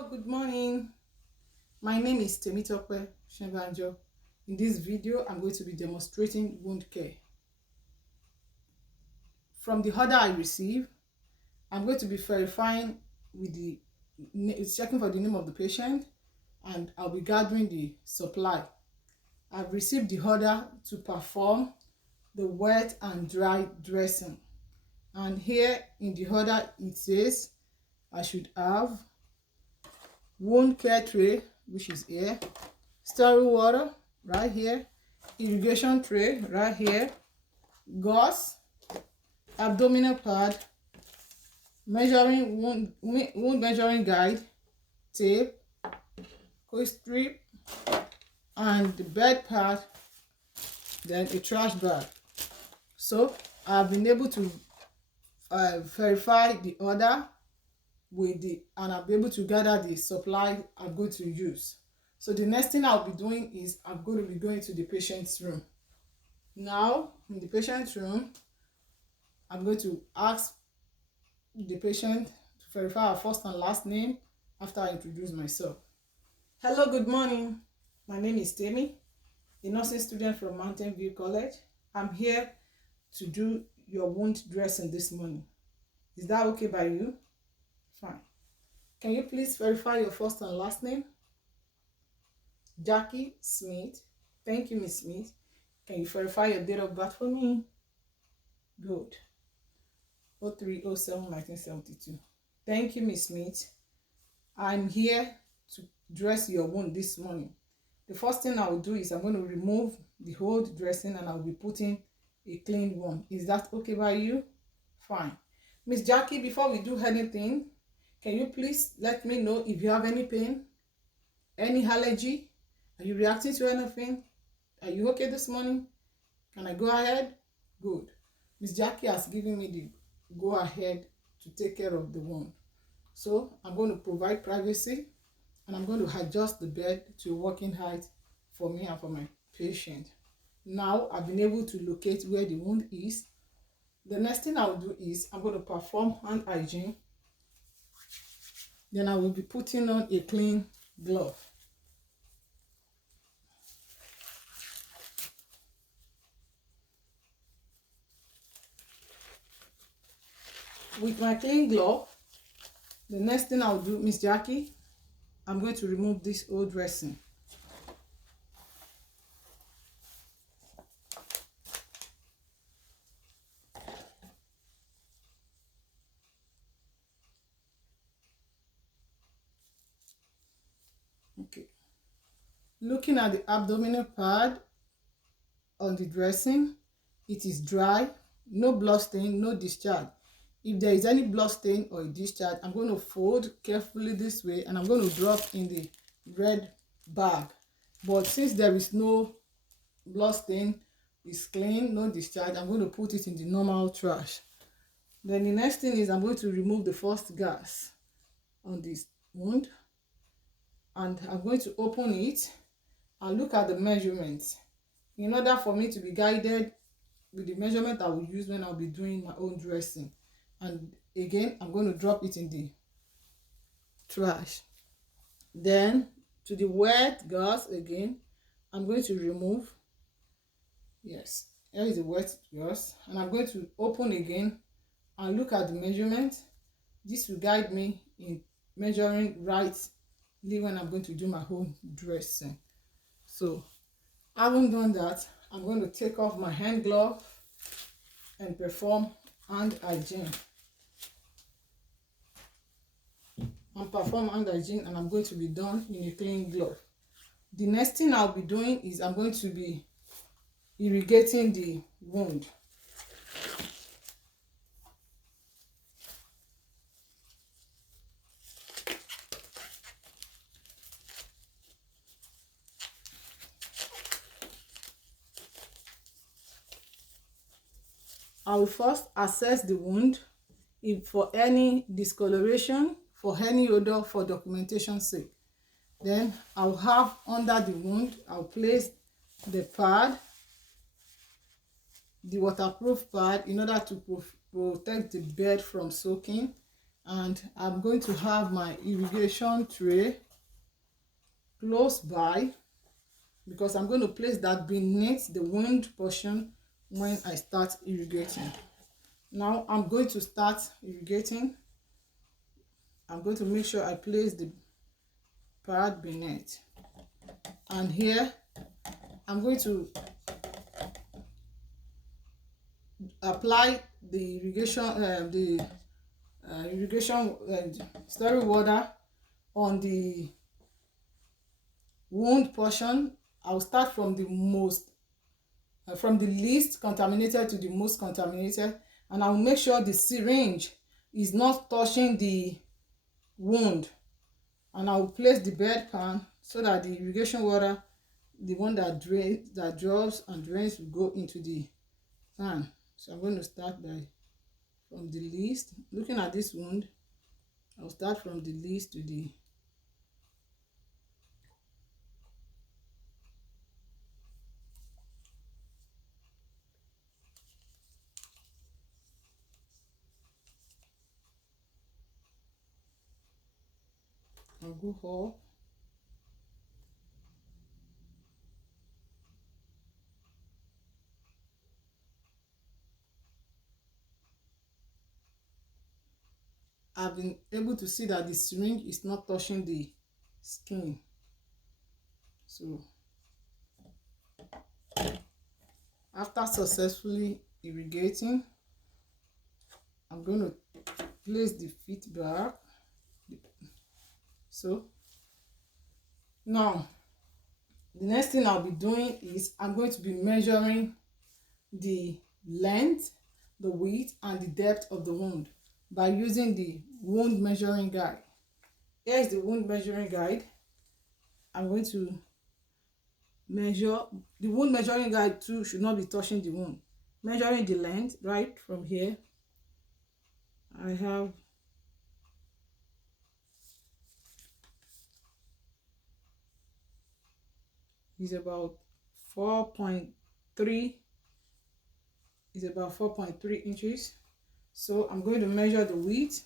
Hello, good morning. My name is Temitope Shenbanjo. In this video, I'm going to be demonstrating wound care. From the order I receive, I'm going to be verifying with checking for the name of the patient, and I'll be gathering the supply. I've received the order to perform the wet and dry dressing. And here in the order it says I should have wound care tray, which is here, sterile water right here, irrigation tray right here, gauze, abdominal pad, measuring wound measuring guide, tape, coat strip, and the bed pad, then a trash bag. So I've been able to verify the order and I'll be able to gather the supply I'm going to use. So the next thing I'll be doing is I'm going to be going to the patient's room. Now, in the patient's room, I'm going to ask the patient to verify her first and last name after I introduce myself. Hello, good morning. My name is Temi, a nursing student from Mountain View College. I'm here to do your wound dressing this morning. Is that okay by you? Fine. Can you please verify your first and last name? Jackie Smith. Thank you, Miss Smith. Can you verify your date of birth for me? Good. 03/07/1972. Thank you, Miss Smith. I'm here to dress your wound this morning. The first thing I will do is I'm going to remove the old dressing and I'll be putting a clean one. Is that okay by you? Fine. Miss Jackie, before we do anything, can you please let me know if you have any pain, any allergy? Are you reacting to anything? Are you okay this morning? Can I go ahead? Good. Miss Jackie has given me the go ahead to take care of the wound. So I'm going to provide privacy and I'm going to adjust the bed to a working height for me and for my patient. Now I've been able to locate where the wound is. The next thing I'll do is I'm going to perform hand hygiene. Then I will be putting on a clean glove. With my clean glove, the next thing I'll do, Miss Jackie, I'm going to remove this old dressing. Okay. Looking at the abdominal pad on the dressing, it is dry, no blood stain, no discharge. If there is any blood stain or a discharge, I'm going to fold carefully this way and I'm going to drop in the red bag. But since there is no blood stain, it's clean, no discharge, I'm going to put it in the normal trash. Then the next thing is I'm going to remove the first gas on this wound and I'm going to open it and look at the measurements in order for me to be guided with the measurement I will use when I'll be doing my own dressing. And again, I'm going to drop it in the trash. Then to the wet gauze again, I'm going to remove. Yes, here is the wet gauze, and I'm going to open again and look at the measurement. This will guide me in measuring rightly when I'm going to do my own dressing. So having done that, I'm going to take off my hand glove and perform hand hygiene. And I'm going to be done in a clean glove. The next thing I'll be doing is I'm going to be irrigating the wound. I will first assess the wound if for any discoloration, for any odor, for documentation sake. Then I'll have under the wound, I'll place the pad, the waterproof pad, in order to protect the bed from soaking. and I'm going to have my irrigation tray close by, because I'm going to place that beneath the wound portion when I start irrigating. Now I'm going to start irrigating. I'm going to make sure I place the pad beneath, and here I'm going to apply the irrigation slurry water on the wound portion. I'll start from the least contaminated to the most contaminated, and I'll make sure the syringe is not touching the wound, and I'll place the bed pan so that the irrigation water, the one that draws and drains, will go into the pan. So I'm going to start from the least. Looking at this wound, I'll start from the least to the I'll go up. I've been able to see that the syringe is not touching the skin. So after successfully irrigating, I'm going to place the feet back. So now the next thing I'll be doing is I'm going to be measuring the length, the width, and the depth of the wound by using the wound measuring guide. Here is the wound measuring guide. I'm going to measure. The wound measuring guide too should not be touching the wound. Measuring the length right from here, I have is about 4.3 inches. So I'm going to measure the width,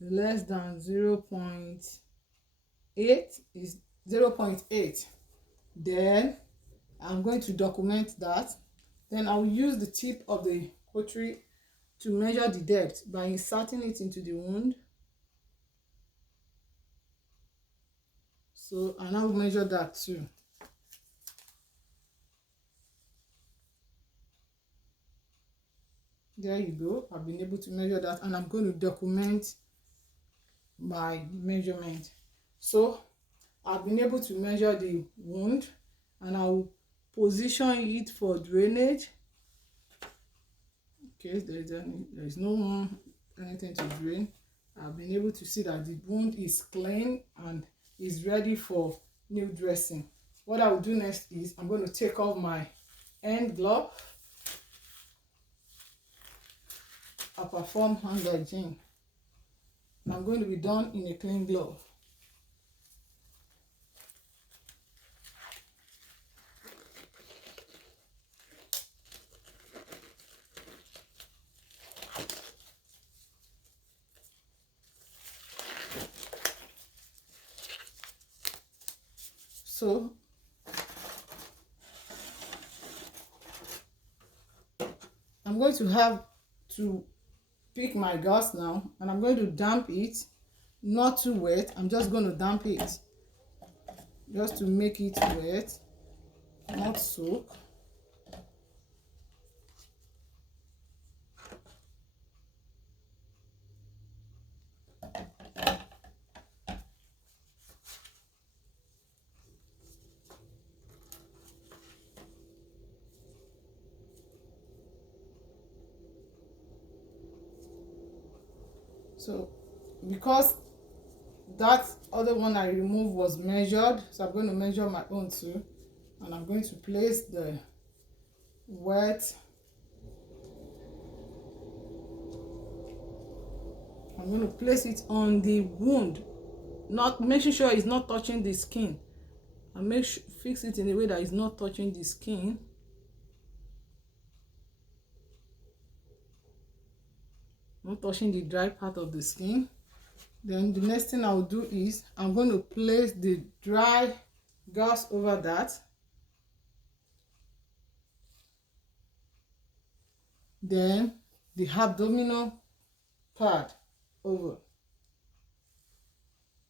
less than 0.8 is 0.8. Then I'm going to document that. Then I'll use the tip of the cautery to measure the depth by inserting it into the wound. So and I'll measure that too. There you go. I've been able to measure that, and I'm going to document my measurement. So I've been able to measure the wound, and I'll position it for drainage. Okay, there is no anything to drain. I've been able to see that the wound is clean and is ready for new dressing. What I will do next is I'm going to take off my hand glove. I'll perform hand hygiene. And I'm going to be done in a clean glove. So I'm going to have to pick my gauze now, and I'm going to damp it, not too wet. I'm just going to damp it just to make it wet, not soak. So because that other one I removed was measured, so I'm going to measure my own too, and I'm going to place the wet, I'm going to place it on the wound, not making sure it's not touching the skin, and fix it in a way that it's not touching the skin. touching the dry part of the skin. Then the next thing I'll do is I'm going to place the dry gauze over that. Then the abdominal pad over.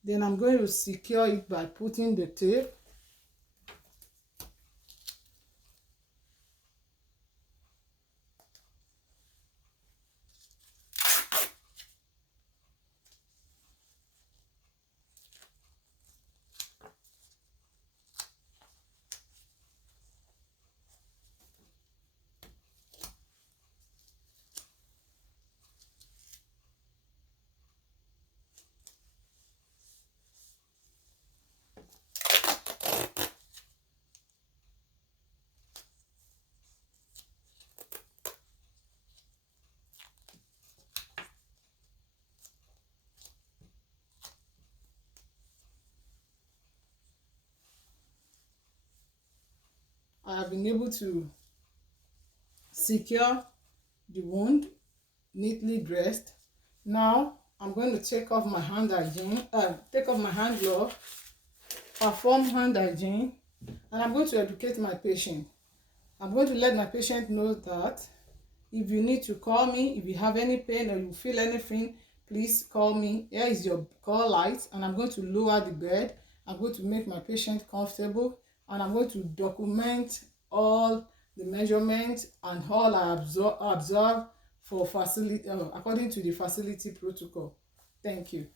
Then I'm going to secure it by putting the tape. I have been able to secure the wound, neatly dressed. Now I'm going to take off my hand hygiene, take off my hand glove, perform hand hygiene, and I'm going to educate my patient. I'm going to let my patient know that if you need to call me, if you have any pain or you feel anything, please call me. Here is your call light, and I'm going to lower the bed. I'm going to make my patient comfortable, and I'm going to document all the measurements and all I observe for facility according to the facility protocol. Thank you.